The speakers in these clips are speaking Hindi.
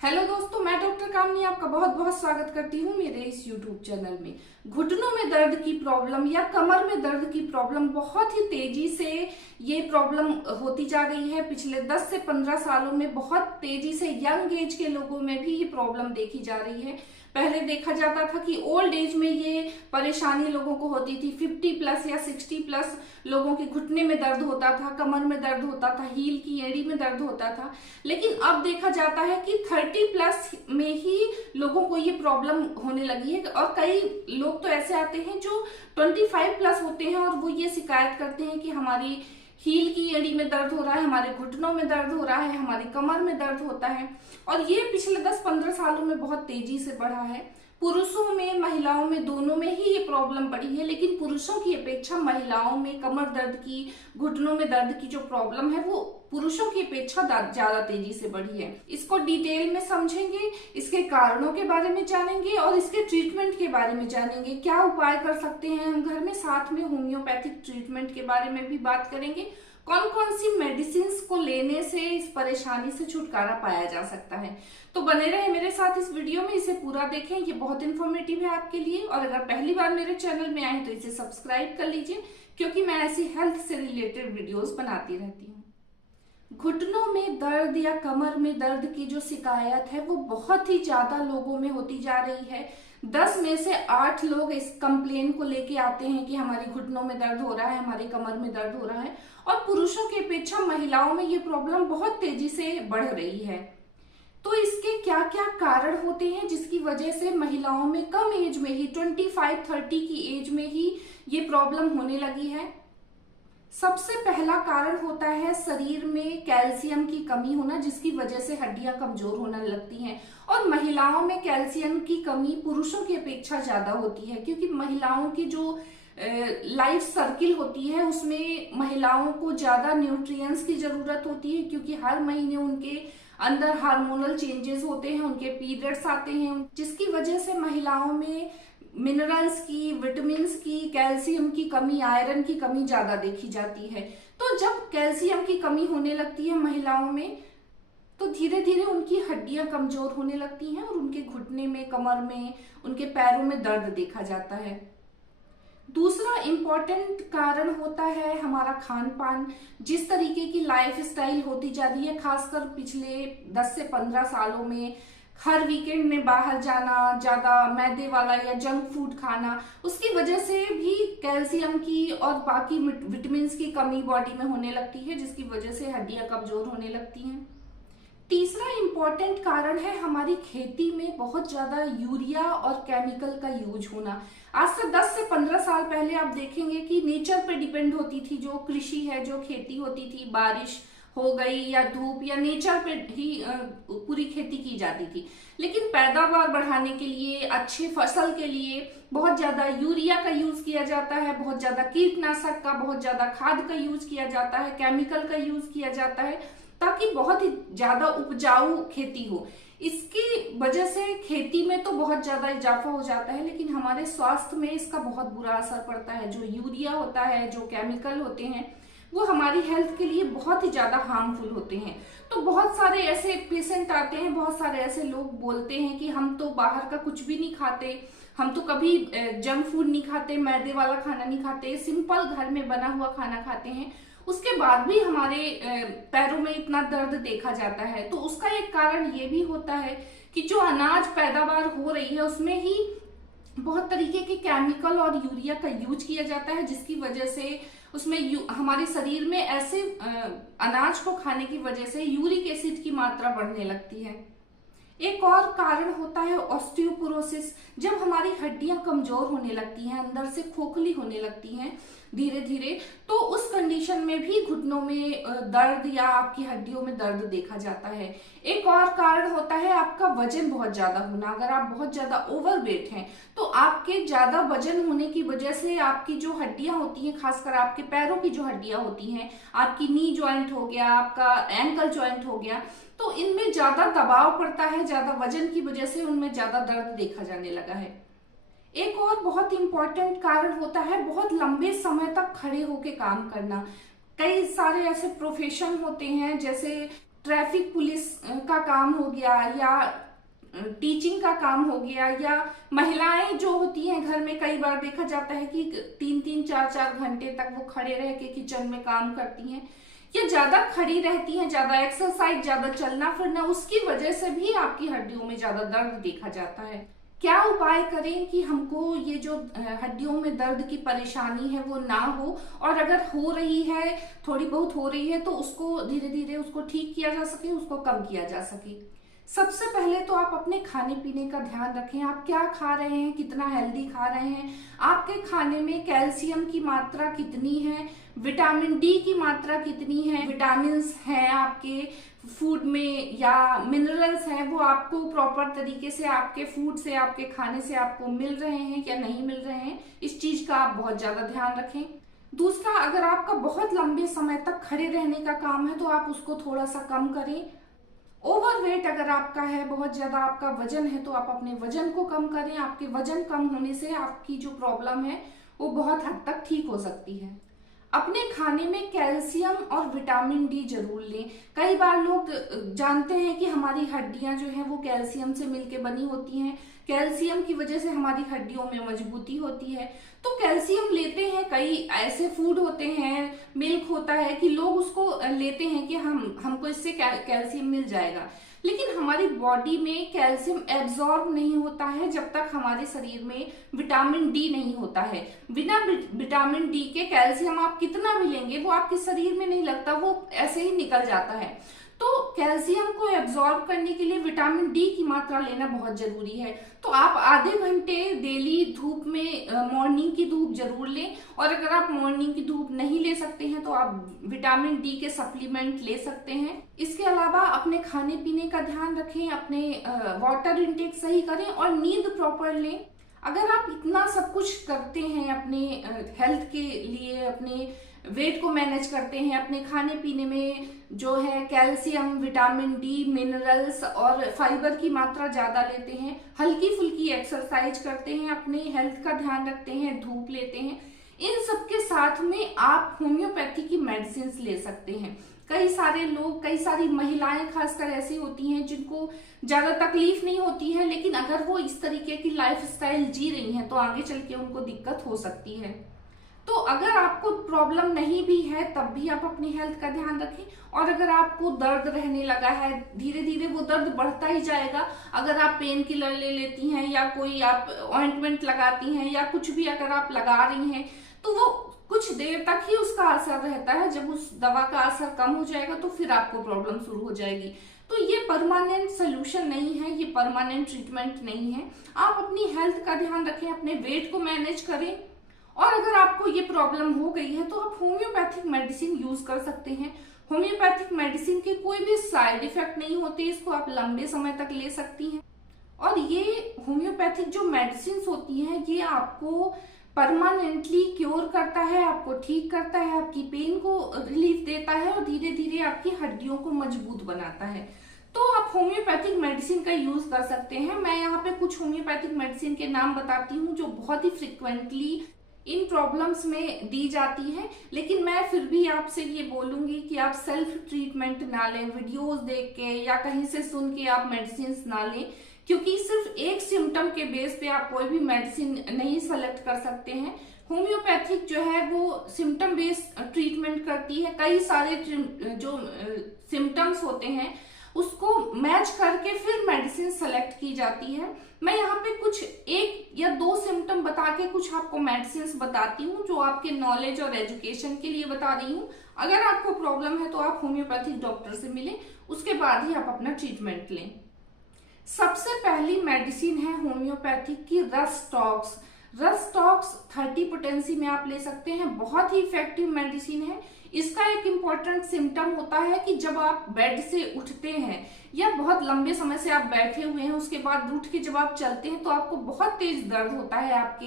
हेलो दोस्तों, मैं डॉक्टर कामनी आपका बहुत बहुत स्वागत करती हूँ मेरे इस यूट्यूब चैनल में। घुटनों में दर्द की प्रॉब्लम या कमर में दर्द की प्रॉब्लम बहुत ही तेजी से ये प्रॉब्लम होती जा रही है। पिछले 10 से 15 सालों में बहुत तेजी से यंग एज के लोगों में भी ये प्रॉब्लम देखी जा रही है। पहले देखा जाता था कि ओल्ड एज में ये परेशानी लोगों को होती थी। 50 प्लस या 60 प्लस लोगों के घुटने में दर्द होता था, कमर में दर्द होता था, हील की एड़ी में दर्द होता था। लेकिन अब देखा जाता है कि 30 प्लस में ही लोगों को ये प्रॉब्लम होने लगी है। और कई लोग तो ऐसे आते हैं जो 25 प्लस होते हैं और वो ये शिकायत करते हैं कि हमारी हील की एड़ी में दर्द हो रहा है, हमारे घुटनों में दर्द हो रहा है, हमारी कमर में दर्द होता है। और ये पिछले 10-15 सालों में बहुत तेजी से बढ़ा है। पुरुषों में महिलाओं में दोनों में ही ये प्रॉब्लम बढ़ी है, लेकिन पुरुषों की अपेक्षा महिलाओं में कमर दर्द की, घुटनों में दर्द की जो प्रॉब्लम है वो पुरुषों की अपेक्षा ज्यादा तेजी से बढ़ी है। इसको डिटेल में समझेंगे, इसके कारणों के बारे में जानेंगे और इसके ट्रीटमेंट के बारे में जानेंगे। क्या उपाय कर सकते हैं हम घर में, साथ में होम्योपैथिक ट्रीटमेंट के बारे में भी बात करेंगे। कौन कौन सी मेडिसिन को लेने से इस परेशानी से छुटकारा पाया जा सकता है। तो बने रहे मेरे साथ इस वीडियो में, इसे पूरा देखें, ये बहुत इन्फॉर्मेटिव है आपके लिए। और अगर पहली बार मेरे चैनल में आए तो इसे सब्सक्राइब कर लीजिए, क्योंकि मैं ऐसी हेल्थ से रिलेटेड वीडियोस बनाती रहती हूँ। घुटनों में दर्द या कमर में दर्द की जो शिकायत है वो बहुत ही ज्यादा लोगों में होती जा रही है। 10 में से 8 लोग इस कंप्लेन को लेके आते हैं कि हमारे घुटनों में दर्द हो रहा है, हमारे कमर में दर्द हो रहा है। और पुरुषों की अपेक्षा महिलाओं में ये प्रॉब्लम बहुत तेजी से बढ़ रही है। तो इसके क्या क्या कारण होते हैं जिसकी वजह से महिलाओं में कम एज में ही 25-30 की एज में ही ये प्रॉब्लम होने लगी है। सबसे पहला कारण होता है शरीर में कैल्शियम की कमी होना, जिसकी वजह से हड्डियां कमजोर होने लगती हैं। और महिलाओं में कैल्शियम की कमी पुरुषों की अपेक्षा ज्यादा होती है, क्योंकि महिलाओं की जो लाइफ सर्किल होती है उसमें महिलाओं को ज्यादा न्यूट्रिएंट्स की जरूरत होती है, क्योंकि हर महीने उनके अंदर हार्मोनल चेंजेस होते हैं, उनके पीरियड्स आते हैं, जिसकी वजह से महिलाओं में मिनरल्स की, विटामिन्स की, कैल्शियम की कमी, आयरन की कमी ज्यादा देखी जाती है। तो जब कैल्शियम की कमी होने लगती है महिलाओं में, तो धीरे धीरे उनकी हड्डियां कमजोर होने लगती हैं और उनके घुटने में, कमर में, उनके पैरों में दर्द देखा जाता है। दूसरा इम्पॉर्टेंट कारण होता है हमारा खान पान। जिस तरीके की लाइफ स्टाइल होती जा रही है, खासकर पिछले 10 से 15 सालों में, हर वीकेंड में बाहर जाना, ज्यादा मैदे वाला या जंक फूड खाना, उसकी वजह से भी कैल्शियम की और बाकी विटामिन्स की कमी बॉडी में होने लगती है, जिसकी वजह से हड्डियां कमजोर होने लगती हैं। तीसरा इम्पॉर्टेंट कारण है हमारी खेती में बहुत ज्यादा यूरिया और केमिकल का यूज होना। आज से 10 से 15 साल पहले आप देखेंगे कि नेचर पे डिपेंड होती थी जो कृषि है, जो खेती होती थी, बारिश हो गई या धूप या नेचर पे ही पूरी खेती की जाती थी। लेकिन पैदावार बढ़ाने के लिए, अच्छे फसल के लिए बहुत ज्यादा यूरिया का यूज किया जाता है, बहुत ज्यादा कीटनाशक का, बहुत ज्यादा खाद का यूज किया जाता है, केमिकल का यूज किया जाता है, ताकि बहुत ही ज्यादा उपजाऊ खेती हो। इसकी वजह से खेती में तो बहुत ज्यादा इजाफा हो जाता है, लेकिन हमारे स्वास्थ्य में इसका बहुत बुरा असर पड़ता है। जो यूरिया होता है, जो केमिकल होते हैं, वो हमारी हेल्थ के लिए बहुत ही ज्यादा हार्मफुल होते हैं। तो बहुत सारे ऐसे पेशेंट आते हैं, बहुत सारे ऐसे लोग बोलते हैं कि हम तो बाहर का कुछ भी नहीं खाते, हम तो कभी जंक फूड नहीं खाते, मैदे वाला खाना नहीं खाते, सिंपल घर में बना हुआ खाना खाते हैं, उसके बाद भी हमारे पैरों में इतना दर्द देखा जाता है। तो उसका एक कारण ये भी होता है कि जो अनाज पैदावार हो रही है उसमें ही बहुत तरीके के केमिकल और यूरिया का यूज किया जाता है, जिसकी वजह से उसमें हमारे शरीर में ऐसे अनाज को खाने की वजह से यूरिक एसिड की मात्रा बढ़ने लगती है। एक और कारण होता है ऑस्टियोपोरोसिस। जब हमारी हड्डियां कमजोर होने लगती हैं, अंदर से खोखली होने लगती हैं धीरे धीरे, तो उस कंडीशन में भी घुटनों में दर्द या आपकी हड्डियों में दर्द देखा जाता है। एक और कारण होता है आपका वजन बहुत ज्यादा होना। अगर आप बहुत ज्यादा ओवरवेट हैं तो आपके ज्यादा वजन होने की वजह से आपकी जो हड्डियां होती हैं, खासकर आपके पैरों की जो हड्डियां होती हैं, आपकी नी ज्वाइंट हो गया, आपका एंकल ज्वाइंट हो गया, तो इनमें ज्यादा दबाव पड़ता है, ज्यादा वजन की वजह से उनमें ज्यादा दर्द देखा जाने लगा है। एक और बहुत इंपॉर्टेंट कारण होता है बहुत लंबे समय तक खड़े होके काम करना। कई सारे ऐसे प्रोफेशन होते हैं, जैसे ट्रैफिक पुलिस का काम हो गया, या टीचिंग का काम हो गया, या महिलाएं जो होती हैं घर में, कई बार देखा जाता है कि 3-3, 4-4 घंटे तक वो खड़े रह के किचन में काम करती हैं, या ज्यादा खड़ी रहती हैं, ज्यादा एक्सरसाइज, ज्यादा चलना फिरना, उसकी वजह से भी आपकी हड्डियों में ज्यादा दर्द देखा जाता है। क्या उपाय करें कि हमको ये जो हड्डियों में दर्द की परेशानी है वो ना हो, और अगर हो रही है, थोड़ी बहुत हो रही है, तो उसको धीरे धीरे उसको ठीक किया जा सके, उसको कम किया जा सके। सबसे पहले तो आप अपने खाने पीने का ध्यान रखें। आप क्या खा रहे हैं, कितना हेल्दी खा रहे हैं, आपके खाने में कैल्शियम की मात्रा कितनी है, विटामिन डी की मात्रा कितनी है, विटामिन्स हैं आपके फूड में या मिनरल्स हैं, वो आपको प्रॉपर तरीके से आपके फूड से, आपके खाने से आपको मिल रहे हैं या नहीं मिल रहे हैं, इस चीज का आप बहुत ज्यादा ध्यान रखें। दूसरा, अगर आपका बहुत लंबे समय तक खड़े रहने का काम है तो आप उसको थोड़ा सा कम करें। ओवरवेट अगर आपका है, बहुत ज्यादा आपका वजन है, तो आप अपने वजन को कम करें। आपके वजन कम होने से आपकी जो प्रॉब्लम है वो बहुत हद तक ठीक हो सकती है। अपने खाने में कैल्शियम और विटामिन डी जरूर लें। कई बार लोग जानते हैं कि हमारी हड्डियां जो हैं वो कैल्शियम से मिलके बनी होती हैं, कैल्शियम की वजह से हमारी हड्डियों में मजबूती होती है, तो कैल्शियम लेते हैं। कई ऐसे फूड होते हैं, मिल्क होता है कि लोग उसको लेते हैं कि हमको इससे कैल्शियम मिल जाएगा, लेकिन हमारी बॉडी में कैल्शियम एब्जॉर्ब नहीं होता है जब तक हमारे शरीर में विटामिन डी नहीं होता है। बिना विटामिन डी के कैल्शियम आप कितना भी लेंगे वो आपके शरीर में नहीं लगता, वो ऐसे ही निकल जाता है। तो कैल्शियम को एब्जॉर्ब करने के लिए विटामिन डी की मात्रा लेना बहुत जरूरी है। तो आप आधे घंटे डेली धूप में, मॉर्निंग की धूप जरूर लें, और अगर आप मॉर्निंग की धूप नहीं ले सकते हैं तो आप विटामिन डी के सप्लीमेंट ले सकते हैं। इसके अलावा अपने खाने पीने का ध्यान रखें, अपने वाटर इंटेक सही करें और नींद प्रॉपर लें। अगर आप इतना सब कुछ करते हैं अपने हेल्थ के लिए, अपने वेट को मैनेज करते हैं, अपने खाने पीने में जो है कैल्शियम, विटामिन डी, मिनरल्स और फाइबर की मात्रा ज्यादा लेते हैं, हल्की फुल्की एक्सरसाइज करते हैं, अपने हेल्थ का ध्यान रखते हैं, धूप लेते हैं, इन सब के साथ में आप होम्योपैथी की मेडिसिन ले सकते हैं। कई सारे लोग, कई सारी महिलाएं खासकर ऐसी होती हैं जिनको ज्यादा तकलीफ नहीं होती है, लेकिन अगर वो इस तरीके की लाइफस्टाइल जी रही हैं तो आगे चल के उनको दिक्कत हो सकती है। तो अगर आपको प्रॉब्लम नहीं भी है तब भी आप अपनी हेल्थ का ध्यान रखें, और अगर आपको दर्द रहने लगा है, धीरे धीरे वो दर्द बढ़ता ही जाएगा। अगर आप पेन किलर ले लेती हैं या कोई आप ऑइंटमेंट लगाती हैं या कुछ भी अगर आप लगा रही हैं तो वो कुछ देर तक ही उसका असर रहता है। जब उस दवा का असर कम हो जाएगा तो फिर आपको प्रॉब्लम शुरू हो जाएगी। तो ये परमानेंट सोल्यूशन नहीं है, ये परमानेंट ट्रीटमेंट नहीं है। आप अपनी हेल्थ का ध्यान रखें, अपने वेट को मैनेज करें, और अगर आपको ये प्रॉब्लम हो गई है तो आप होम्योपैथिक मेडिसिन यूज कर सकते हैं। होम्योपैथिक मेडिसिन के कोई भी साइड इफेक्ट नहीं होते, इसको आप लंबे समय तक ले सकती हैं। और ये होम्योपैथिक जो मेडिसिन होती हैं ये आपको परमानेंटली क्योर करता है, आपको ठीक करता है, आपकी पेन को रिलीफ देता है और धीरे धीरे आपकी हड्डियों को मजबूत बनाता है। तो आप होम्योपैथिक मेडिसिन का यूज कर सकते हैं। मैं यहाँ पे कुछ होम्योपैथिक मेडिसिन के नाम बताती हूँ जो बहुत ही फ्रिक्वेंटली इन प्रॉब्लम्स में दी जाती है, लेकिन मैं फिर भी आपसे ये बोलूंगी कि आप सेल्फ ट्रीटमेंट ना लें, वीडियोस देख के या कहीं से सुन के आप मेडिसिन ना लें, क्योंकि सिर्फ एक सिम्टम के बेस पे आप कोई भी मेडिसिन नहीं सेलेक्ट कर सकते हैं। होम्योपैथिक जो है वो सिम्टम बेस्ड ट्रीटमेंट करती है। कई सारे जो सिम्टम्स होते हैं उसको मैच करके फिर मेडिसिन सेलेक्ट की जाती है। मैं यहाँ पे कुछ 1 या 2 सिम्टम बता के कुछ आपको मेडिसिन बताती हूँ जो आपके नॉलेज और एजुकेशन के लिए बता रही हूँ। अगर आपको प्रॉब्लम है तो आप होम्योपैथिक डॉक्टर से मिलें, उसके बाद ही आप अपना ट्रीटमेंट लें। सबसे पहली मेडिसिन है होम्योपैथिक की रस्टॉक्स। रस्टॉक्स 30 पोटेंसी में आप ले सकते हैं, बहुत ही इफेक्टिव मेडिसिन है। इसका एक इम्पॉर्टेंट सिम्टम होता है कि जब आप बेड से उठते हैं या बहुत लंबे समय से आप बैठे हुए हैं, उसके बाद उठ के जब आप चलते हैं तो आपको बहुत तेज दर्द होता है, आपके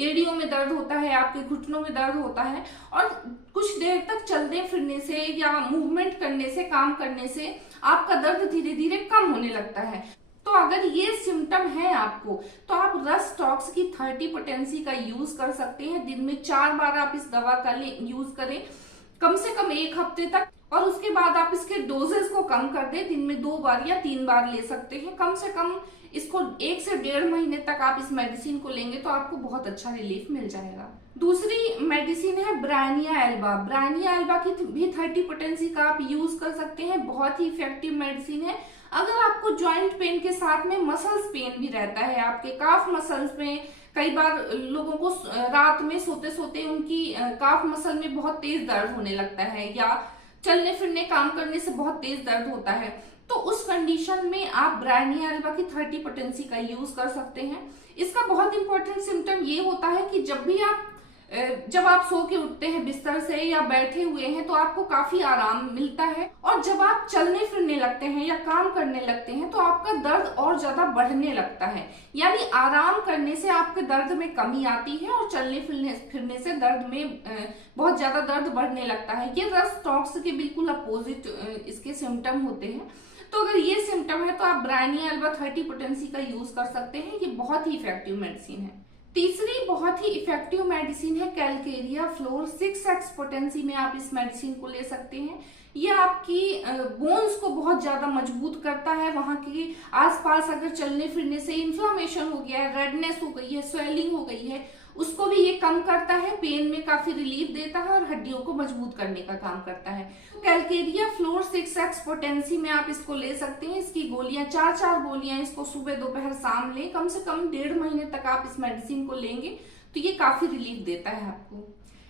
एड़ियों में दर्द होता है, आपके घुटनों में दर्द होता है, और कुछ देर तक चलने फिरने से या मूवमेंट करने से, काम करने से आपका दर्द धीरे धीरे कम होने लगता है। तो अगर ये सिम्टम है आपको तो आप रस्टॉक्स की 30 पोटेंसी का यूज कर सकते हैं। दिन में 4 बार आप इस दवा का यूज करें, कम से कम 1 हफ्ते तक, और उसके बाद आप इसके डोजेस को कम कर दें, दिन में 2 बार या 3 बार ले सकते हैं। कम से कम इसको 1 से 1.5 महीने तक आप इस मेडिसिन को लेंगे तो आपको बहुत अच्छा रिलीफ मिल जाएगा। दूसरी मेडिसिन है ब्रायनिया एल्बा। ब्रायनिया एल्बा की भी 30 पोटेंसी का आप यूज कर सकते हैं, बहुत ही इफेक्टिव मेडिसिन है। अगर आपको ज्वाइंट पेन के साथ में मसल्स पेन भी रहता है, आपके काफ मसल्स में कई बार लोगों को रात में सोते सोते उनकी काफ मसल में बहुत तेज दर्द होने लगता है, या चलने फिरने काम करने से बहुत तेज दर्द होता है, तो उस कंडीशन में आप ब्रायनिया एल्बा की 30 पोटेंसी का यूज कर सकते हैं। इसका बहुत इंपॉर्टेंट सिम्टम ये होता है कि जब आप सो के उठते हैं बिस्तर से या बैठे हुए हैं तो आपको काफी आराम मिलता है, और जब आप चलने फिरने लगते हैं या काम करने लगते हैं तो आपका दर्द और ज्यादा बढ़ने लगता है। यानी आराम करने से आपके दर्द में कमी आती है और चलने फिरने से दर्द में बहुत ज्यादा दर्द बढ़ने लगता है। ये रस्ट टॉक्स के बिल्कुल अपोजिट इसके सिम्टम होते हैं। तो अगर ये सिम्टम है तो आप ब्रायनिया एल्बा 30 पोटेंसी का यूज कर सकते हैं। ये बहुत ही इफेक्टिव मेडिसिन है। तीसरी बहुत ही इफेक्टिव मेडिसिन है कैलकेरिया फ्लोर। 6x पोटेंसी में आप इस मेडिसिन को ले सकते हैं। ये आपकी बोन्स को बहुत ज्यादा मजबूत करता है। वहां के आसपास अगर चलने फिरने से इन्फ्लामेशन हो गया है, रेडनेस हो गई है, स्वेलिंग हो गई है, उसको भी ये कम करता है, पेन में काफी रिलीफ देता है और हड्डियों को मजबूत करने का काम करता है। कैलकेरिया फ्लोर 6x पोटेंसी में आप इसको ले सकते हैं। इसकी गोलियां 4 गोलियां इसको सुबह दोपहर शाम लें। कम से कम 1.5 महीने तक आप इस मेडिसिन को लेंगे तो ये काफी रिलीफ देता है आपको।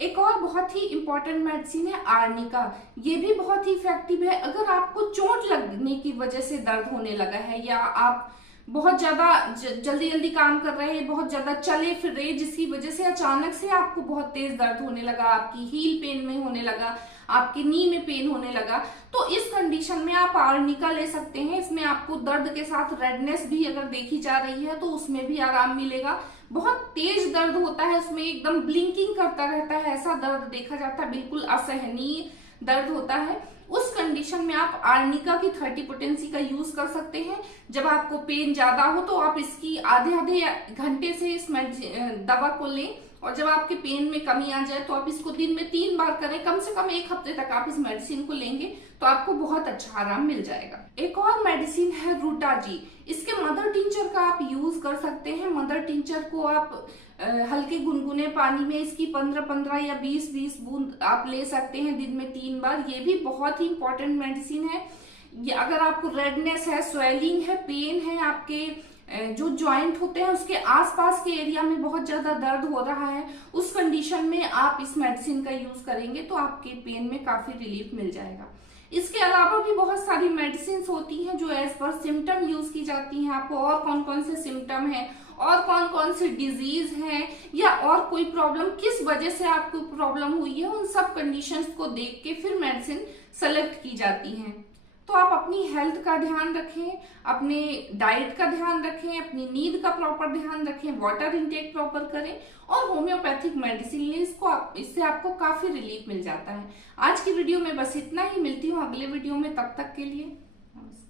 एक और बहुत ही इंपॉर्टेंट मेडिसिन है आर्निका। ये भी बहुत ही इफेक्टिव है। अगर आपको चोट लगने की वजह से दर्द होने लगा है, या आप बहुत ज्यादा जल्दी जल्दी काम कर रहे हैं, बहुत ज्यादा चले फिर रहे, जिसकी वजह से अचानक से आपको बहुत तेज दर्द होने लगा, आपकी हील पेन में होने लगा, आपकी नी में पेन होने लगा, तो इस कंडीशन में आप आर्निका ले सकते हैं। इसमें आपको दर्द के साथ रेडनेस भी अगर देखी जा रही है तो उसमें भी आराम मिलेगा। बहुत तेज दर्द होता है, उसमें एकदम ब्लिंकिंग करता रहता है, ऐसा दर्द देखा जाता है, बिल्कुल असहनीय दर्द होता है। उस कंडीशन में आप आर्निका की 30 पोटेंसी का यूज कर सकते हैं। जब आपको पेन ज्यादा हो तो आप इसकी आधे घंटे से इस दवा को लें, और जब आपके पेन में कमी आ जाए तो आप इसको दिन में 3 बार करें। कम से कम 1 हफ्ते तक आप इस मेडिसिन को लेंगे तो आपको बहुत अच्छा आराम मिल जाएगा। एक और मेडिसिन है रूटाजी। इसके मदर टिंचर का आप यूज कर सकते हैं। मदर टिंचर को आप हल्के गुनगुने पानी में इसकी 15-15 या 20-20 बूंद आप ले सकते हैं दिन में 3 बार। ये भी बहुत ही इंपॉर्टेंट मेडिसिन है। ये अगर आपको रेडनेस है, स्वेलिंग है, पेन है, आपके जो जॉइंट होते हैं उसके आसपास के एरिया में बहुत ज्यादा दर्द हो रहा है, उस कंडीशन में आप इस मेडिसिन का यूज करेंगे तो आपके पेन में काफी रिलीफ मिल जाएगा। इसके अलावा भी बहुत सारी मेडिसिन होती हैं जो एज पर सिम्टम यूज की जाती हैं। आपको और कौन कौन से सिम्टम हैं और कौन कौन से डिजीज हैं या और कोई प्रॉब्लम किस वजह से आपको प्रॉब्लम हुई है, उन सब कंडीशंस को देख के फिर मेडिसिन सेलेक्ट की जाती हैं। तो आप अपनी हेल्थ का ध्यान रखें, अपने डाइट का ध्यान रखें, अपनी नींद का प्रॉपर ध्यान रखें, वाटर इंटेक प्रॉपर करें और होम्योपैथिक मेडिसिन लें। इससे आपको काफी रिलीफ मिल जाता है। आज की वीडियो में बस इतना ही। मिलती हूँ अगले वीडियो में, तब तक के लिए नमस्कार।